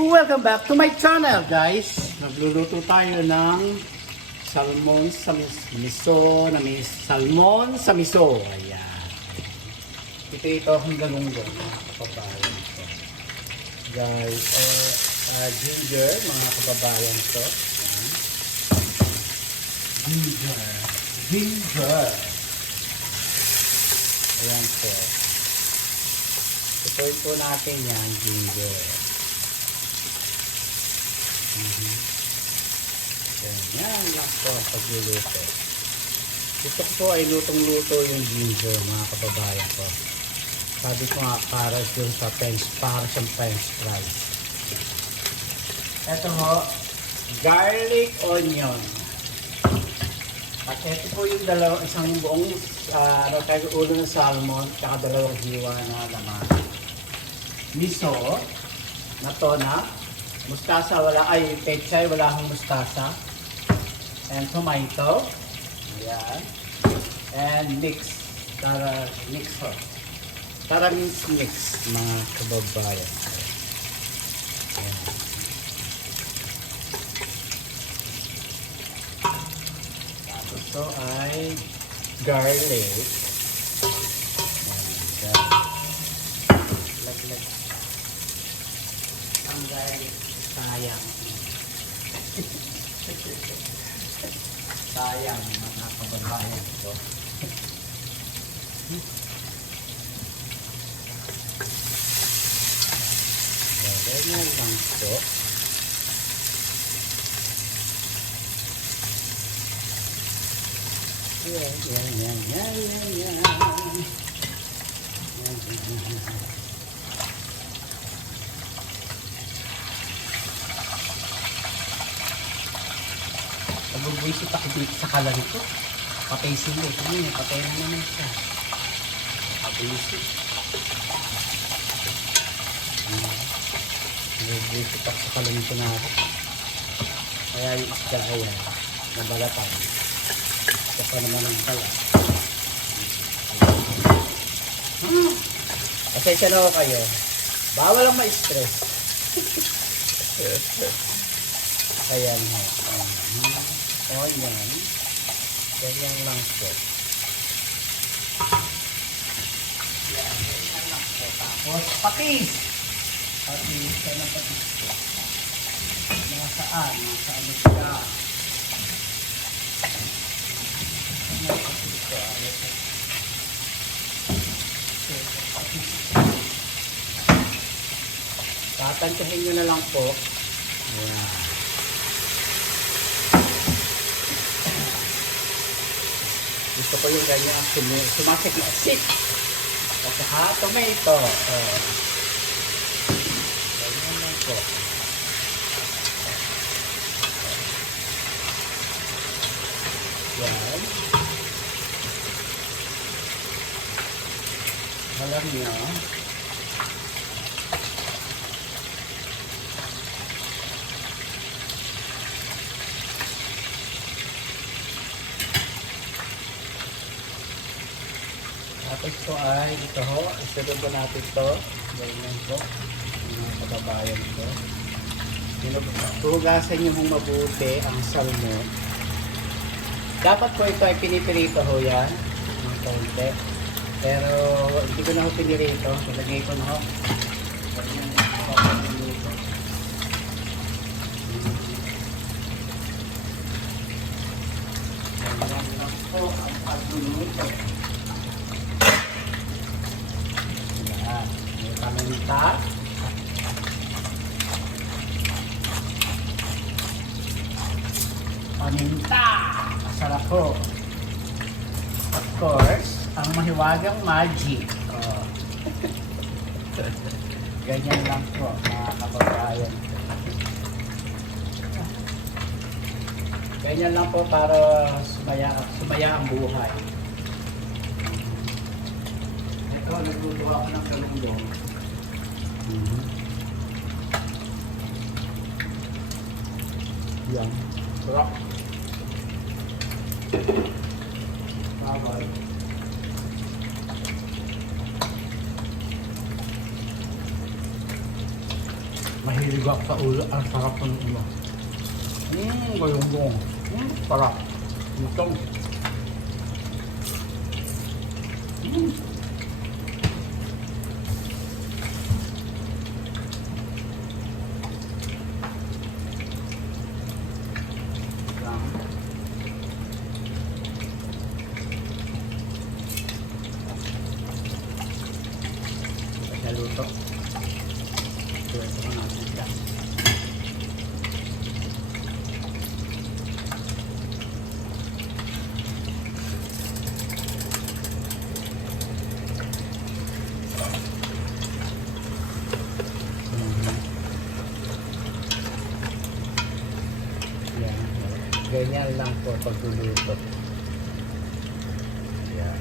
Welcome back to my channel, guys. Nagluluto tayo ng salmon sa miso, salmon sa miso. Ayan. Ito hanggang lunggong, mga kababayan ko. Guys, ginger, mga kababayan ko. Ayan. Ginger. Ayan po. Ituloy po natin yan, ginger. Yan lang po ang pagluluto. Gusto ko po ay lutong-luto yung ginger, mga kababayan ko. Sabi ko nga para yung sa siyang french fries. Ito ho, garlic onion. At ito po yung isang buong ulo ng salmon, tsaka dalawang hiwa na laman. Miso, na tona. Mustasa, pechay, wala akong mustasa. And tomato. Ayan. And mix. Tara mix, mga kababayan. Ayan. Tapos ito ay garlic. Ayan, garlic. Ang garlic. Sayang. Sayang, mga kababayan ko. Ganyan lang po. Yan. Nagbubuisit ako dito sa kalan ko. Patay sila. Patay na naman siya. Nagbubuisit. Nagbubuisit ako sa kalan ko natin. Kaya yung isda ayan. Nabalatan. Ito pa naman ang pala. Pasensya na ako kayo. Bawal lang ma-stress. Ayan mo. O yan. Ganyan lang po. Ganyan lang po. Tapos patis. Patis. Yan ang patis po. Nasaan siya. Tatantyahin nyo na lang po. Ayan. Gusto ko yung ganyan sumasik-sik. At saka tomato. Ganyan lang po. Yan. Alam niyo. Tapos ito ay, ito ho, isunod ko natin ito. Ganyan po, mga kababayan ko. Hugasan nyo mong mabuti ang salmon. Dapat po ito ay pinipirito ho yan, ng kaunti. Pero hindi ko na ho pinirito, nilagay ko na ho. Ganyan po, pinirito. Ganyan lang po ang pagluluto. May paminta. Paminta. Masarap po. Of course, ang mahiwagang magic. Oh. Ganyan lang po, mga kababayan. Ganyan lang po para sumaya ang buhay. Ito, nagluto ako ng galunggong. Yan. Sarap. Bye-bye. Mahilig ako sa ulo. Ang sarap ng ulo. Gayong-gong. Sarap. Ito. Naluto. Ito ko natin siya. Ganyan lang po pagluluto. Yan.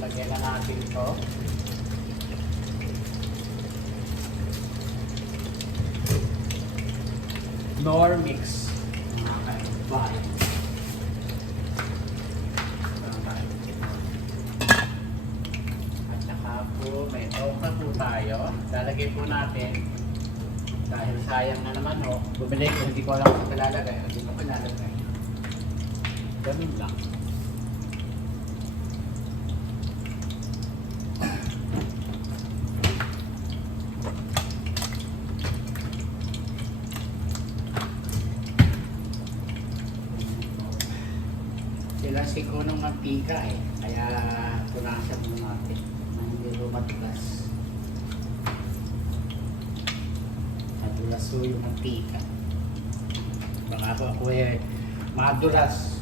Lagyan na natin ito. Normix. Mga kaibay. At saka po may okra po tayo. Lalagay po natin. Dahil sayang na naman ho. Bumili ko, hindi ko alam kung palalagay. Hindi ko palalagay. Ganun lang. Silasig ko ng mantika eh. Kaya punasan mo natin. Hindi lumatigas. Madulas po yung mantika. Baka ako eh madulas.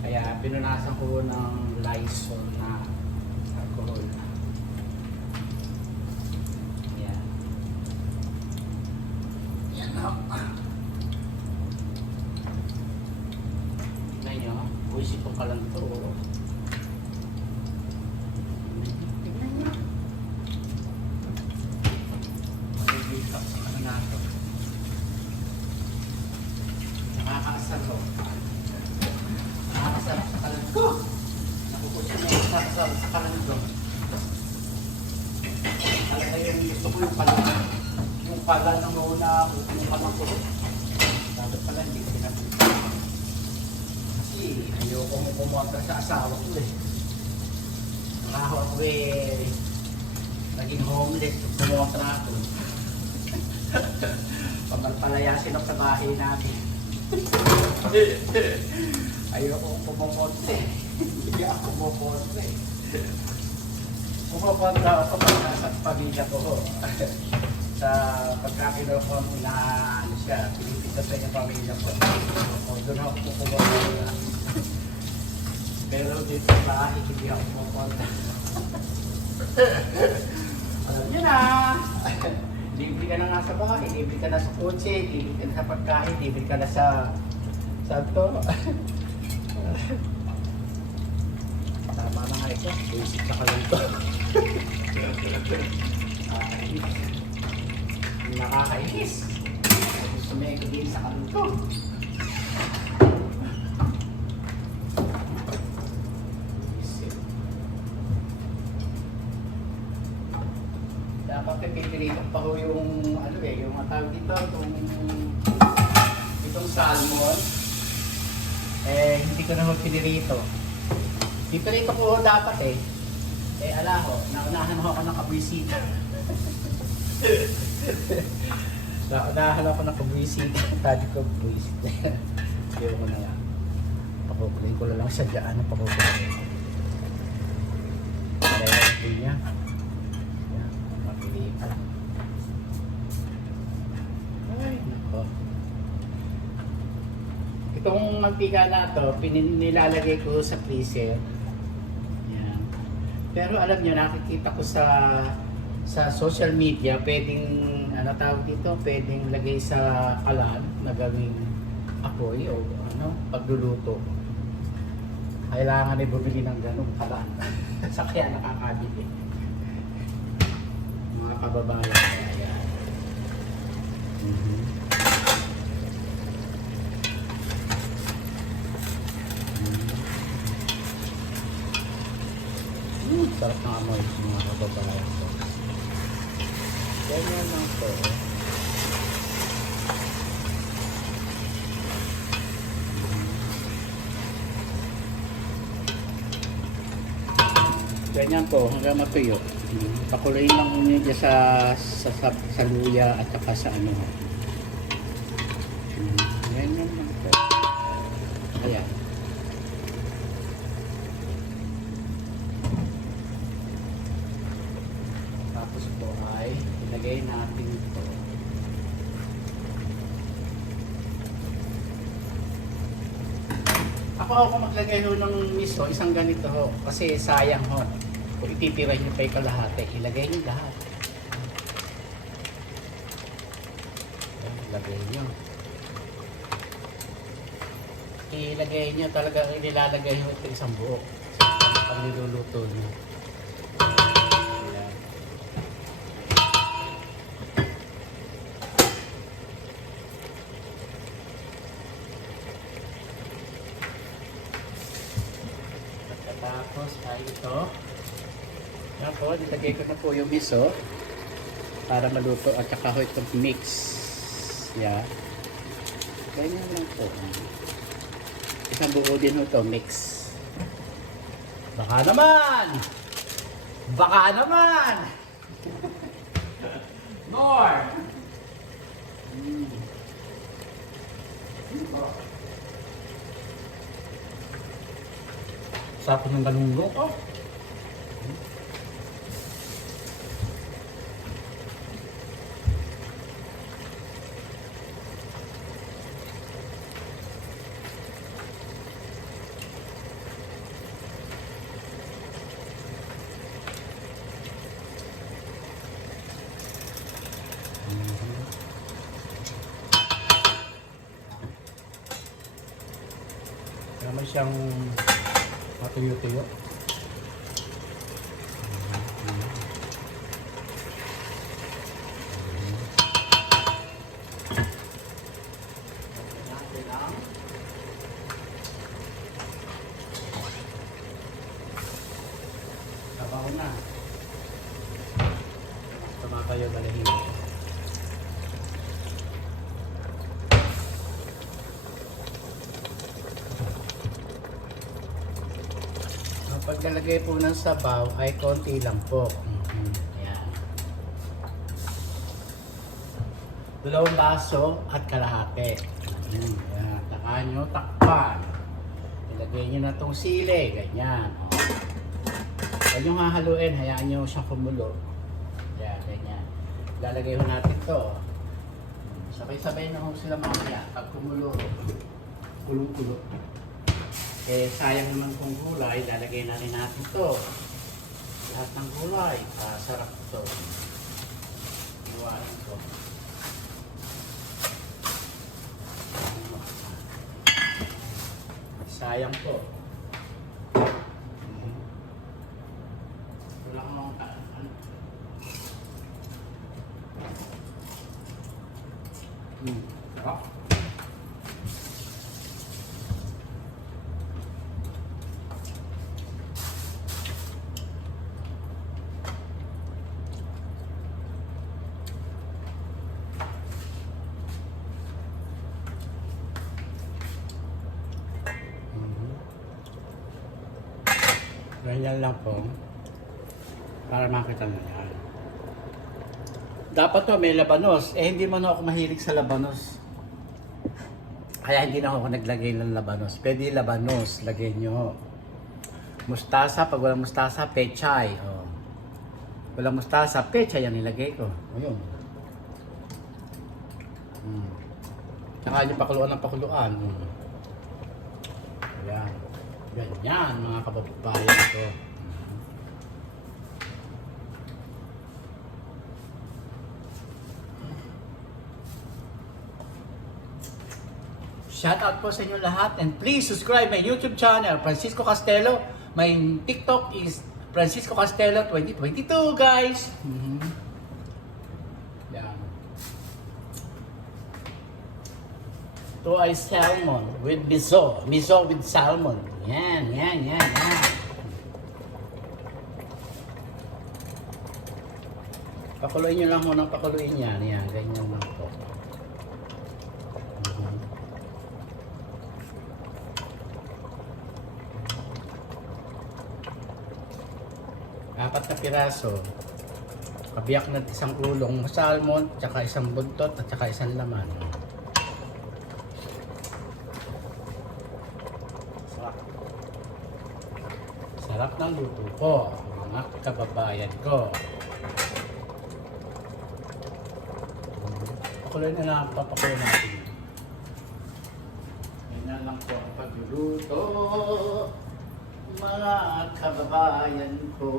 Kaya pinunasan ko ng Lysol na alcohol. Yan. Yan na. Buisit ko ka lang ito. Tignan nyo. Mag-i-stop sa mga nato. Nakakaasar ko. Nakakaasar sa kalan ko. Nakukusya na yung asar sa kalan ko. Talaga yung gusto ko yung pala. Yung pala nung una, yung pala ko. Dapat pala hindi ko sinabi. Ayoko mo pumunta sa asawa ko eh. Nakaho ako eh. Naging homeless. Pumunta na ako. Pamalpalayasin ako sa bahay natin. Ayoko pumunta eh. Hindi ako pumunta eh. Pumunta ako sa pamilya ko. Sa pagkakilo ko na ano siya, pinipita sa yung pamilya ko. O doon ako pupunta. Pero dito sa bahay, hindi ako pupunta. Alam nyo na! Libre ka na nga sa bahay, libre ka na sa kotse, libre ka na sa pagkain, libre ka na sa... Saan to? Tama na nga ito, basic na ka lang ito. Nakakainis. Gusto mo yung din sa kanto. Dapat pipiliin pa ho yung ano eh, yung tawag dito, itong salmon. Eh, hindi ko na pinirito. Pipirito ko dapat eh. Eh, ala ho, naunahan ho ako ng kabwisita. Naunahan ako ng kabwisita. Tadi ko kabwisita. Hindi ko na yan. Pakukulin ko lang siya dyan. Pakukulin ko. Kaya ito niya. Yan, mapilitan. Ay, nako. Itong mantika na to, nilalagay ko sa freezer. Yan. Pero alam niyo, nakikita ko sa social media, pwedeng, ano tawag dito, pwedeng lagay sa kalan na gawing apoy o ano, pagluluto. Kailangan ay bumili ng ganung kalan. Sa kaya nakakabili. Mga kababayan. Ayan. Sarap ng amoy mga kababayan ko. Ganyan lang po. Ganyan po hanggang matuyo. Pakuluin lang niyo dyan sa luya at saka sa ano. Ganyan lang po. Ayan. Tapos po ay ilagay natin ito. Ako maglagay ho ng miso, isang ganito ho. Kasi sayang ho. Kung ititira nyo pa yung kalahati, ilagay nyo lahat. Ilagay nyo. Ilagay nyo talaga, nilalagay nyo ito isang buo. Pag niluluto nyo. Ayan. Tapos ay ito. Yan po, nilagay ko na po yung miso para maluto at saka ho itong mix. Yeah. Ganyan lang po. Isang buo din ho ito, mix. Baka naman! Baka naman! More! Sarap ng galunggong. Oh. Naman siyang matuyo-tuyo. Tabaw na. Tama kayo dalahin. Pagkalagay po ng sabaw ay konti lang po. Ayan. 2 baso at kalahati. Ayan. Takaan nyo, takpan. Ilagay nyo na itong sili. Ganyan. Huwag nyo hahaluin. Hayaan nyo siyang kumulo. Ayan, ganyan. Lalagay ho natin ito. Sabay-sabay na ho sila mamaya. Pag kumulo, kulong-kulo. Eh, sayang naman kung gulay, lalagay na rin natin ito. Lahat ng gulay, sarap ito. Iwain ko. Sayang po. Wala akong mga sarap. Ganyan lang po. Para makita nyo yan. Dapat to may labanos. Eh hindi man ako mahilig sa labanos. Kaya hindi na ako naglagay ng labanos. Pwede labanos. Lagay nyo. Mustasa. Pag walang mustasa, pechay. Oh. Walang mustasa, pechay yan nilagay ko. Ayun. Tsaka yung pakuluan ng pakuluan. Ayan. Ganyan mga kababayan ko. Shout out po sa inyo lahat and please subscribe my YouTube channel, Francisco Castelo. My TikTok is Francisco Castelo 2022, guys. Yan. Ito ay salmon with miso. Miso with salmon. Yan. Pakuluin nyo lang muna, pakuluin yan. Yan, ganyan lang po. Apat na piraso. Kabiyak na isang ulong salmon, tsaka isang buntot, at tsaka isang laman. Sarap. Sarap ng luto ko, mga kababayan ko. Pakuloy na lang, papakuloy natin. Yan lang po ang pagluluto, mga kababayan ko.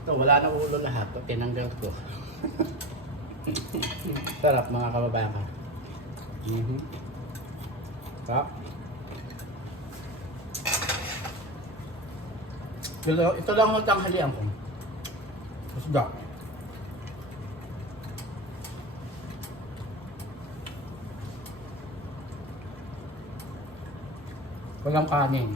Ito, wala na ulo lahat. Ito, tinanggal ko. Sarap mga kababayan ko. Sarap. Ito lang ang tanghalian ko. Isda. Walang kanin.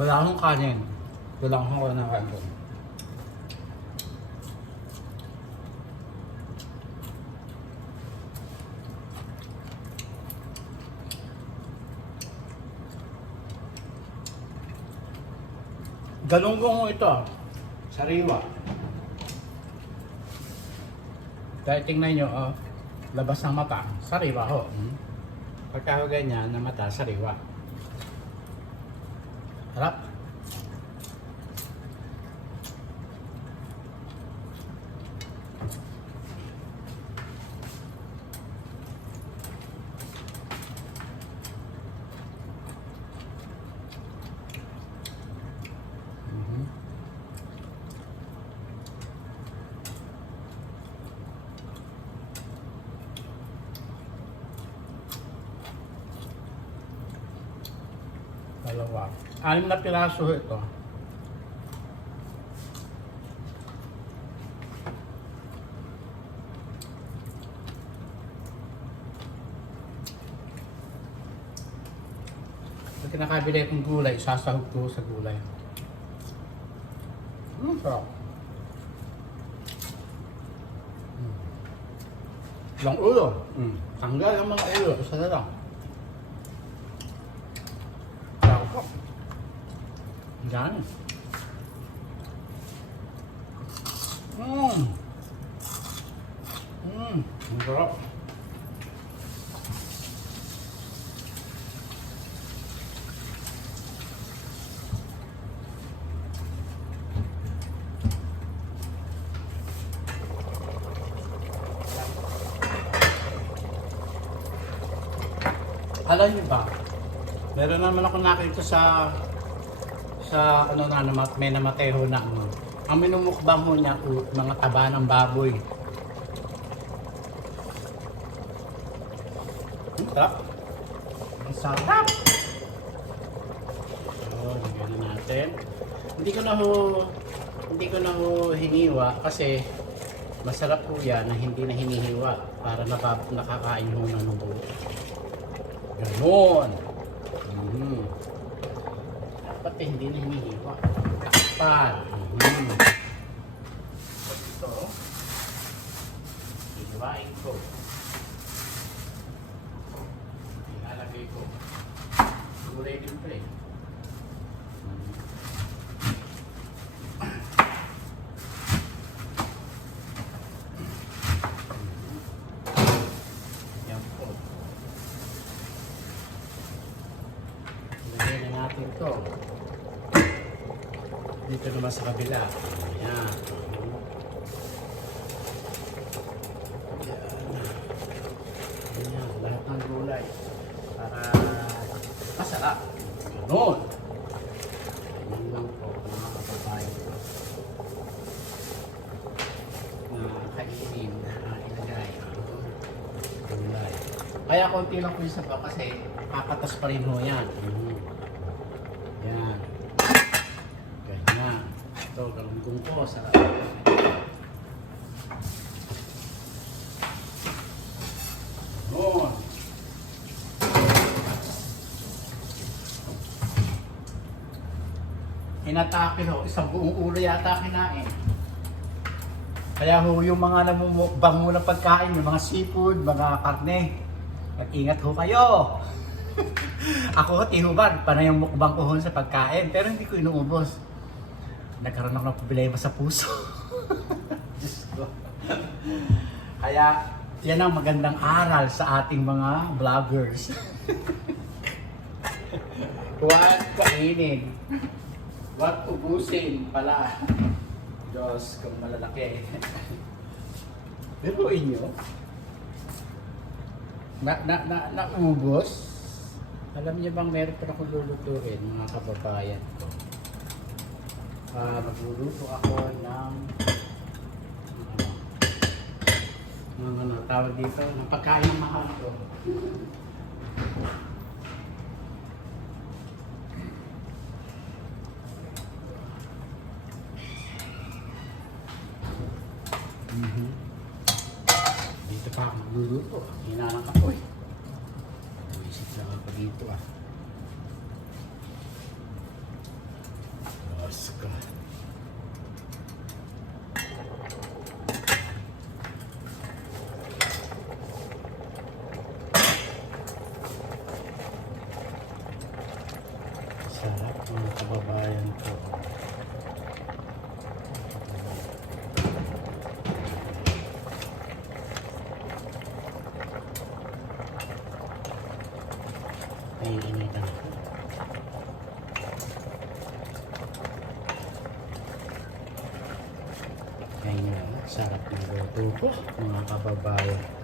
Wala akong kanin. Wala akong kanin. Galunggong ito. Sariwa. Dahil tingnan nyo, oh, labas ng mata. Sariwa ho. Pagka ganyan na mata, sariwa. Harap. Dalawa. 6 na piraso ito. Pag kinakabili itong gulay, sasahog ko sa gulay. Sarap. Lang ulo. Tanggal ang mga ulo. Isa na lang. Yan. Ang sarap. Alam niyo ba, meron naman ako nakita sa ano na may namatay ho na ano. Ang minumukbang ho niya mga taba ng baboy. Ang sarap. Ang sarap. So, lagyan na natin. Hindi ko na ho hiniwa kasi masarap po yan na hindi na hinihiwa para nakakain ho ng buo. Ganon. Dapat hindi na hinihiwa. Takpan. Ito. Hiniwain ko. Ilalagay ko. Gulay din pa eh. Yan po. Ilagay na natin ito. Dito naman sa kabila. Ayan. Ayan. Lahat ng gulay. Para masarap. Ganon. Ayan lang po mga kababayan ko. Na kainin na ilagay. Gulay. Kaya konti lang po yung sabaw kasi papatas pa rin ho yan. Yan. Ganyan. Ito, galunggong ko. Sarap. Ganon. inatake ho, isang buong ulo yata kinain. Kaya ho, yung mga namumukbang ho ng pagkain, yung mga seafood, mga karne, mag-ingat ho kayo. Ako ho, tinuban, panay ang mukbang ko ho sa pagkain, pero hindi ko inuubos. Nagkaroon ako ng problema sa puso. Diyos ko. Kaya, yan ang magandang aral sa ating mga vloggers. Huwag kainin. Huwag ubusin pala. Diyos, kung malalaki. Biruin nyo. Naubos. Alam niyo bang meron pa akong lulutuin, mga kababayan ko. Magluluto ako ng tawag dito, ng pagkain ng mahal ko. Dito pa ako magluluto. Hinalang ka. Uy! Isip lang ako dito ah. Diyos ko. Sarap mga kababayan ko. Ay, initan ako. Kaya sarap ng luto ko, mga kababayan ko.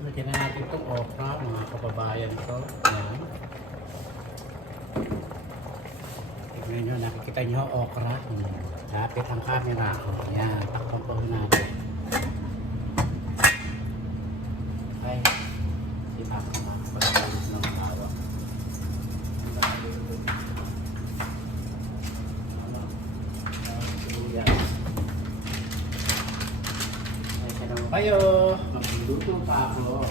Lagyan na natin itong okra, mga kababayan ko. Yan. Tignan nyo, nakikita nyo okra. Lapit ang camera ko. Yan, takpan po natin. Ay, di pa ako makapagpalit ng hawak. Kayo, magluluto pa ako.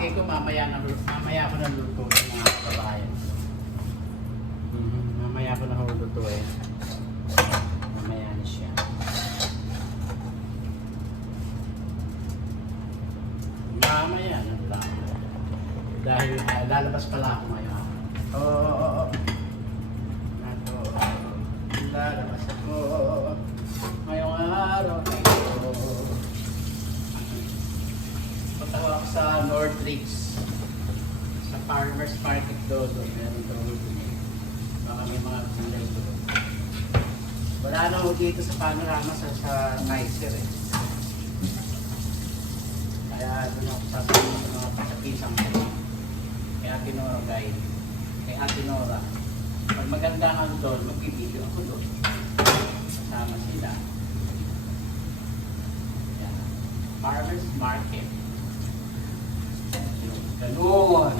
Sige ko mamaya ko ng luto ng mga kababayan. Mamaya ko na hulutuin. Mamaya na siya. Mamaya na lang. Dahil lalabas pala ako ngayon. Oo. Nato. Lalabas ako. Ngayong araw na ito. Punta ako sa Northridge. Sa Farmers Market doon. Meron doon. Baka may mga gulay doon. Wala na ako dito sa Panorama sa Nicer eh. Kaya doon ako sasabihin sa mga pasapisang ko. Kay Ate Nora guys. Kay Ate Nora. Pag maganda nga doon, magbibideo ako doon. Kasama sila. Yan. Farmers Market. Ganun.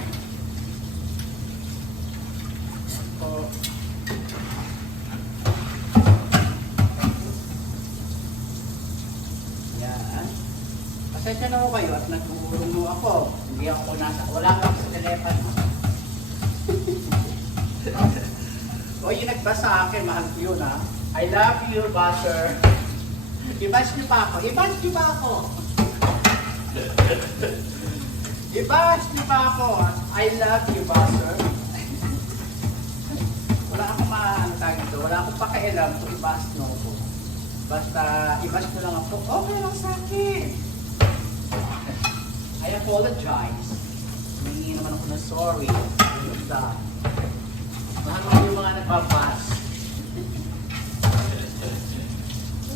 So, yan. Pasensya na ako kayo at nag-uurong ako. Hindi ako wala ka ako sa telepono. O yung nagbasa sa akin, mahal ko yun ha. I love you, butter. I-bash niyo pa ako. I-bash niyo pa ako. I-bash niyo pa ako. I love you, butter. Wala akong maantag ito. Wala akong pakialam kung i-bash nyo ako. Basta i-bash nyo lang ako. Okay lang sa akin. I apologize. Humingi naman ako ng sorry. Basta. Mahal mo yung mga nagbabash.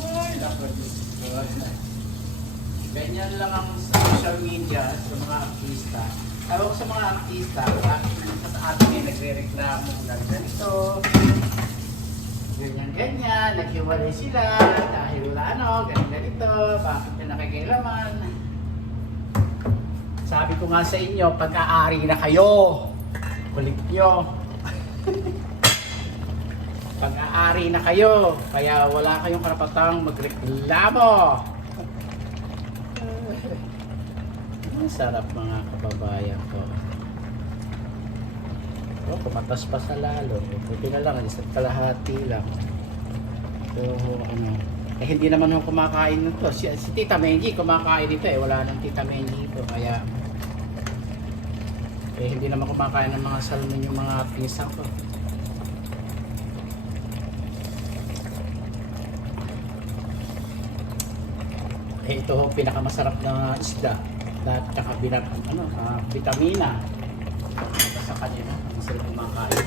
Ay, naku. Ganyan lang ang social media sa mga artista. Tawag sa mga artista, sa atin ay nagre-reklamo ng ganito. Ganyan-ganyan, naghiwalay sila dahil wala ganito, bakit na nakikilaman. Sabi ko nga sa inyo, pag-aari na kayo, kulit nyo. Pag-aari na kayo, kaya wala kayong karapatang magreklamo. Ang sarap mga kababayan ko. Oh, kumatas pa sa lalo. Buti na lang, isa't kalahati lang. So, hindi naman ako kumakain nito. Si Tita Menji kumakain dito wala nang Tita Menji ito. Kaya, hindi naman kumakain ng mga salmon yung mga pinsan ko. Ito pinakamasarap na isda. At saka vitamina. Sa kanila, ang sila kumakain.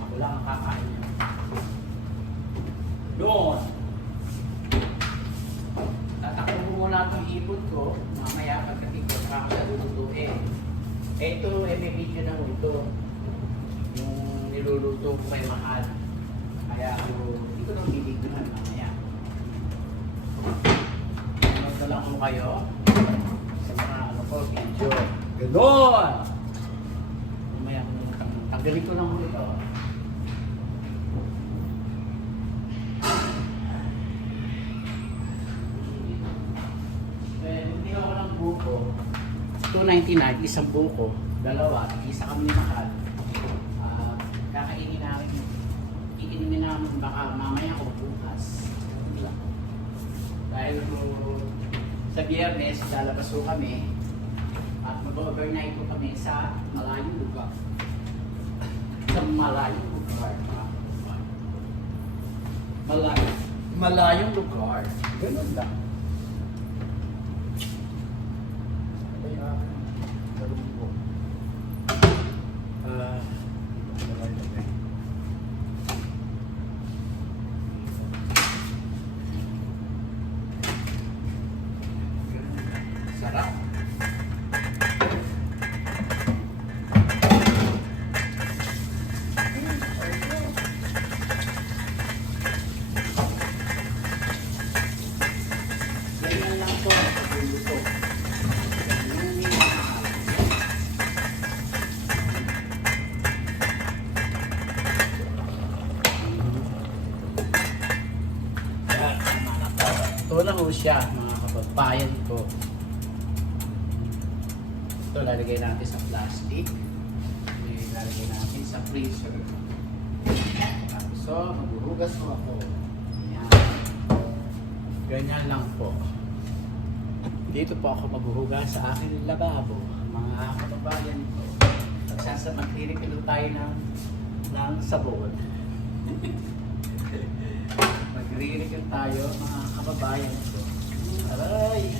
Ako lang ang kakain. Doon. Tatakbo ko muna itong ipot ko. Mamaya pagkatikot kakalalutuin. Ito, may video na mo ito. Yung niluluto ko kay Mahal. Kaya hindi ko nang bibigyan mamaya. Magdalang ko kayo sa mga video. Ganon! Mamaya tanggalin ko lang ito. Hindi ako ng buko. 299, isang buko. Dalawa, isa kami ni Mahal. Kakainin namin. Iinin namin baka mamaya o bukas. Dahil sa Biyernes, lalabas ko kami at mag-overnight ko kami sa malayong lugar. Sa malayong lugar. Malayong lugar. Ganun lang. Sarap. Ganyan lang po ang luto. Ito lang po siya mga kapagbayan ko. Ito lalagay natin sa plastic. Lalagay natin sa freezer. So, maghuhugas ko ako. Ayan. Ganyan lang po. Dito po ako maghuhugas sa aking lababo. Mga kababayan ko. Magre-refill tayo ng sabon. Magre-refill tayo mga kababayan ko. Aray!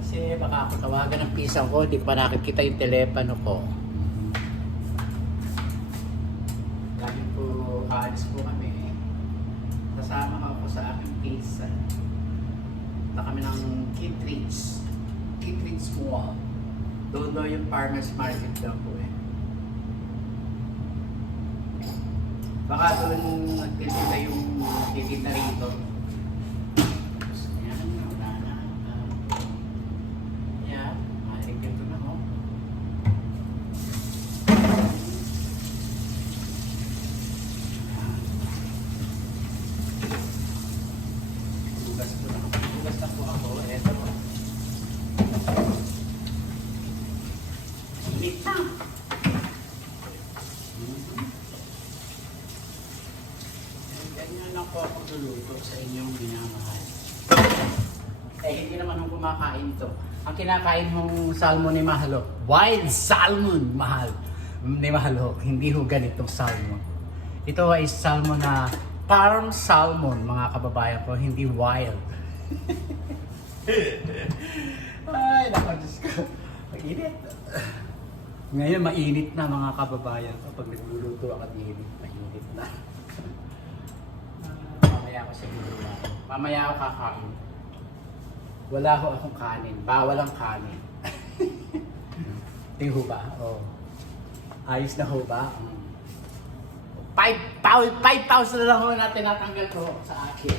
Kasi baka ako tawagan ng pisang ko, di pa nakikita yung telepono ko. Lagi po, aalis po kami. Kasama ako sa aking pizza. Punta kami ng Kittredge Mall. Doon daw yung farmer's market daw po Baka doon nagtitinda yung titinda rito. Ganyan lang po ako luluto sa inyong minamahal. Hindi naman akong kumakain ito. Ang kinakain mong salmon ni Mahal, wild salmon Mahal. Ni Mahal, hindi ho ganitong salmon. Ito ay salmon na farm salmon, mga kababayan ko, hindi wild. Ay, naku, Diyos ko. Mainit. Ngayon, mainit na mga kababayan ko. Pag nagluluto ako, mainit na. mamaya ako sa gula. Mamaya ako kakain. Wala ho akong kanin. Bawal ang kanin. Di ho ba? Oh. Ayos na ho ba? 5 pounds na lang ho natin natanggal ko sa akin.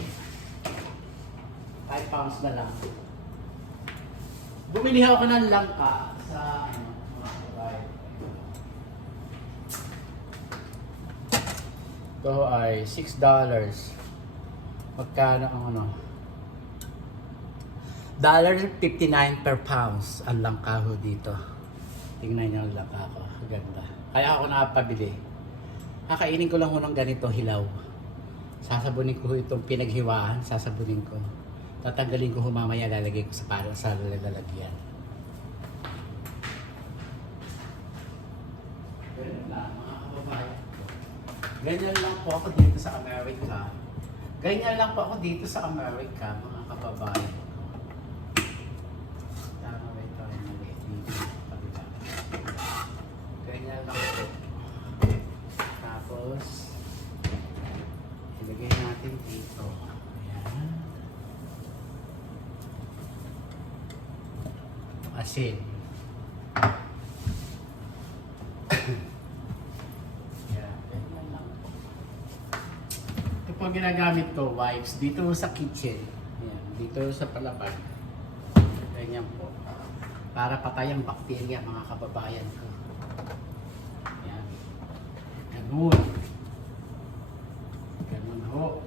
5 pounds na lang. Bumili ako ng langka sa mga kabayan. Ito ay $6. Magkano ang $1.59 per pounds ang langka ho dito. Tingnan niyo ang langka ko. Ganda. Kaya ako nakapabili. Kakainin ko lang ho ng ganito hilaw. Sasabunin ko itong pinaghiwaan. Sasabunin ko. Tatanggalin ko ho mamaya. Lalagay ko sa lalagyan. Ganyan lang mga kababayan ko. Ganyan lang po ako dito sa Amerika. Ganyan lang po ako dito sa Amerika mga kababayan ko. Tama ba ito? Ganyan lang po. Tapos, ilagay natin dito. Ayan. Asin. Ayan. Ganyan lang po. Ito po ginagamit ko, wipes, dito sa kitchen. Ayan. Dito sa palapag. Ganyan po. Para patay ang bakterya mga kababayan ko. Ayan. Ganun. Ganun ho.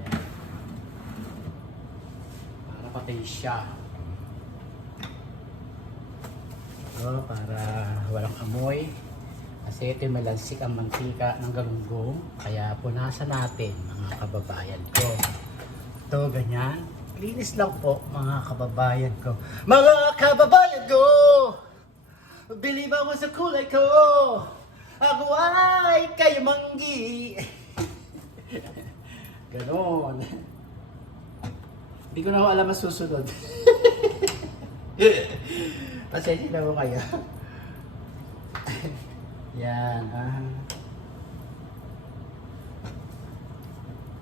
Ayan. Para patay siya. Ito, para walang amoy. Kasi ito malansik ang mantika ng galunggong. Kaya punasan natin mga kababayan ko. Ito, ganyan. Linis lang po mga kababayan ko. Mga kababayan ko! Believe ako sa kulay ko! Ako ay kayamanggi! Ganon. Hindi ko na alam ang susunod. Pasensya na mo kayo. Yan.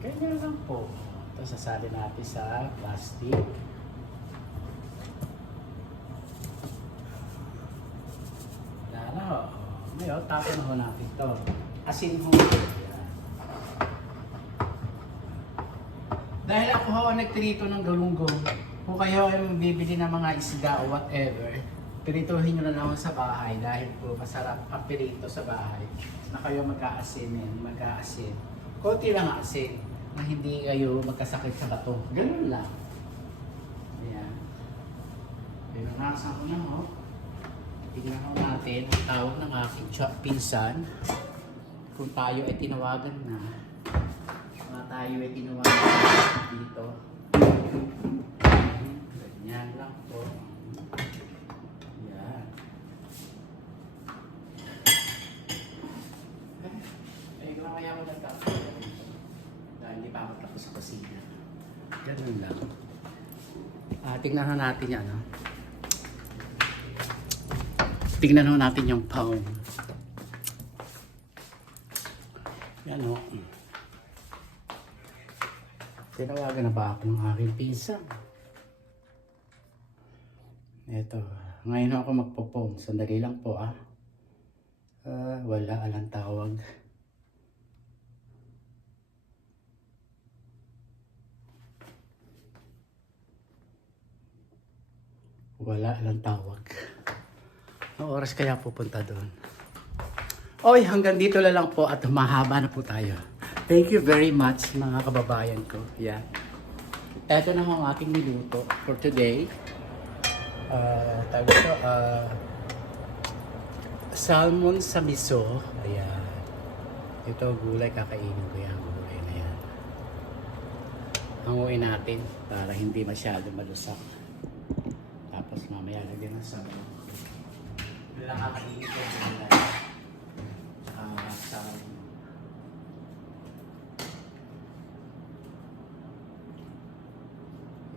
Ganyan lang po. Ito sasalin natin sa plastic. Wala na ho. Ngayon, tapon na ho natin ito. Asin ho. Yan. Dahil ako ho nagtrito ng galunggong, kung kayo ay bibili ng mga isda o whatever, pirituhin nyo na naman sa bahay dahil po masarap ang pirito sa bahay. Na kayo mag-aasin yan, mag-aasin. Konti lang asin, na hindi kayo magkasakit sa bato. Ganun lang. Ayan. Pinanasan ko na ho. Tignan ko natin ang tawag ng aking pinsan. Kung tayo ay tinawagan na. Tayo ay tinawagan dito. Ganyan lang po. Yan. Ay, kung kaya ko nagtapos. Dahil hindi pa ako tapos sa kusina. Ganun lang. Tignan na natin yan. Tignan na natin yung pound. Yan o. Tinawagan na ba ako ng aking pinsan? Eto, ngayon ako magpo-phone. Sandali lang po wala alang tawag. Wala alang tawag. Ang oras kaya pupunta doon? Oy, hanggang dito na lang po at humahaba na po tayo. Thank you very much mga kababayan ko. Yan. Ito na ang aking niluto for today. Salmon sa miso. Ayan. Ito gulay, kakainin ko yan. Gulay na yan. Hanguin natin para hindi masyado malusak. Tapos mamaya lagyan ng sabaw. Wala kakainin ko gulay. Salmon.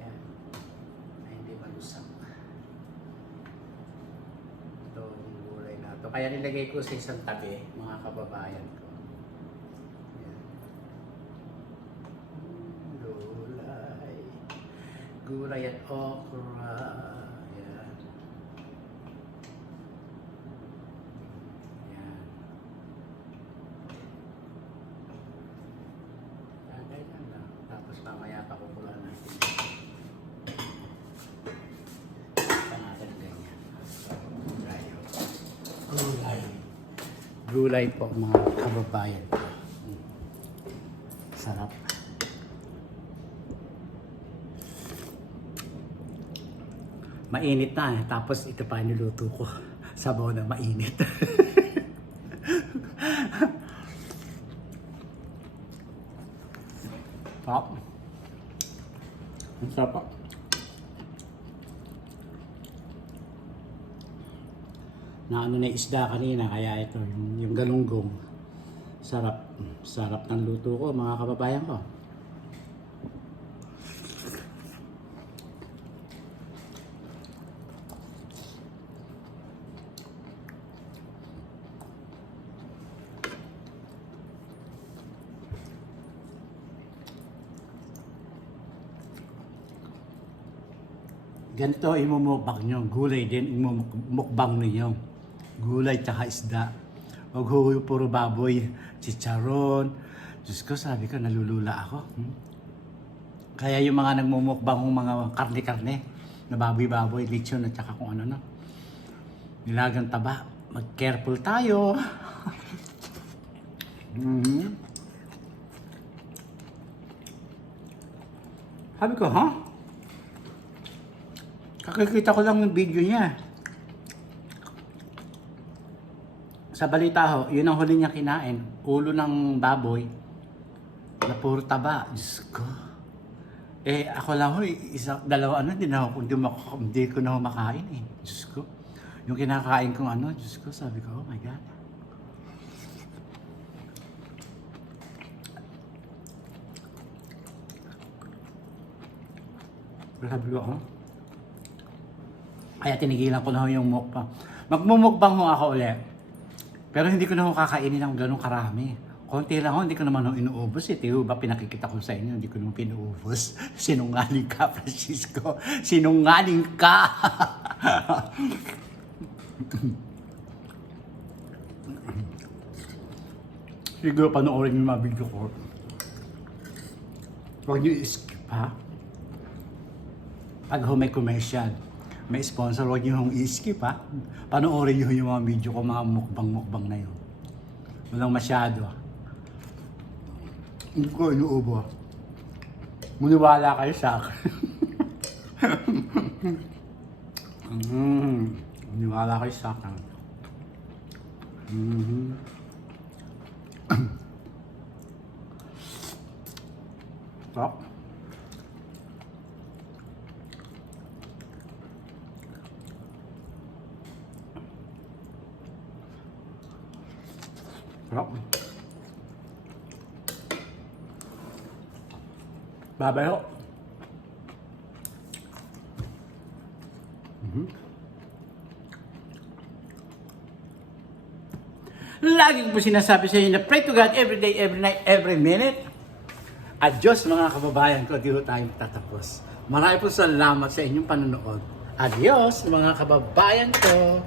Yan. Na hindi malusak. Ito yung gulay na ito. Kaya nilagay ko sa isang tabi, mga kababayan ko. Yan. gulay at okra. Yan. Yan. Ganyan lang. Tapos mamaya pakukulan natin. Pa natin ganyan. Gulay. Gulay po mga kababayan. Sarap. Mainit na tapos ito pa niluto ko. Sabaw na mainit. Sarap. Ang sarap. Na ano na isda kanina kaya ito yung galunggong. Sarap. Sarap ng luto ko mga kababayan ko. Ganito imumukbang nyo. Gulay din imumukbang ninyo. Gulay tsaka isda. Huwag ho puro baboy, chicharon. Diyos ko, sabi ko, nalulula ako. Kaya yung mga nagmumukbang ng mga karne-karne, na baboy-baboy, lechon at tsaka kung ano. Nilagang taba. Mag-careful tayo. Sabi ko, ha? Kakikita ko lang yung video niya. Sa balita ho, yun ang huli niya kinain. Ulo ng baboy na puro taba. Diyos ko. Eh, ako lang ho, dalawa hindi ko na ho makain eh. Diyos ko. Yung kinakain kong ano, Diyos ko, sabi ko, oh my God. Sabi ko, oh. Kaya tinigilan ko na ho yung mukbang. Magmumukbang ho ako ulit. Pero hindi ko na ho kakainin ng ganun karami. Konti lang ho, hindi ko naman ho inuubos. Ito ba pinakikita ko sa inyo, hindi ko naman pinuubos. Sinungaling ka, Francisco. Sinungaling ka! Siguro panoorin yung mga video ko. Huwag nyo i-skip ha. Pag ho may commercial, may sponsor, huwag nyo hong i-skip ha. Panoorin nyo yung mga video ko, mga mukbang-mukbang na yun. Walang masyado. Hindi ko inuubo. Muniwala kayo sa akin. Muniwala kayo sa akin. Stop. Sarap. Babay ho. Lagi ko po sinasabi sa inyo na pray to God every day, every night, every minute. At Diyos mga kababayan ko, di ho tayo tatapos. Maraming po salamat sa inyong panonood. Adios mga kababayan ko.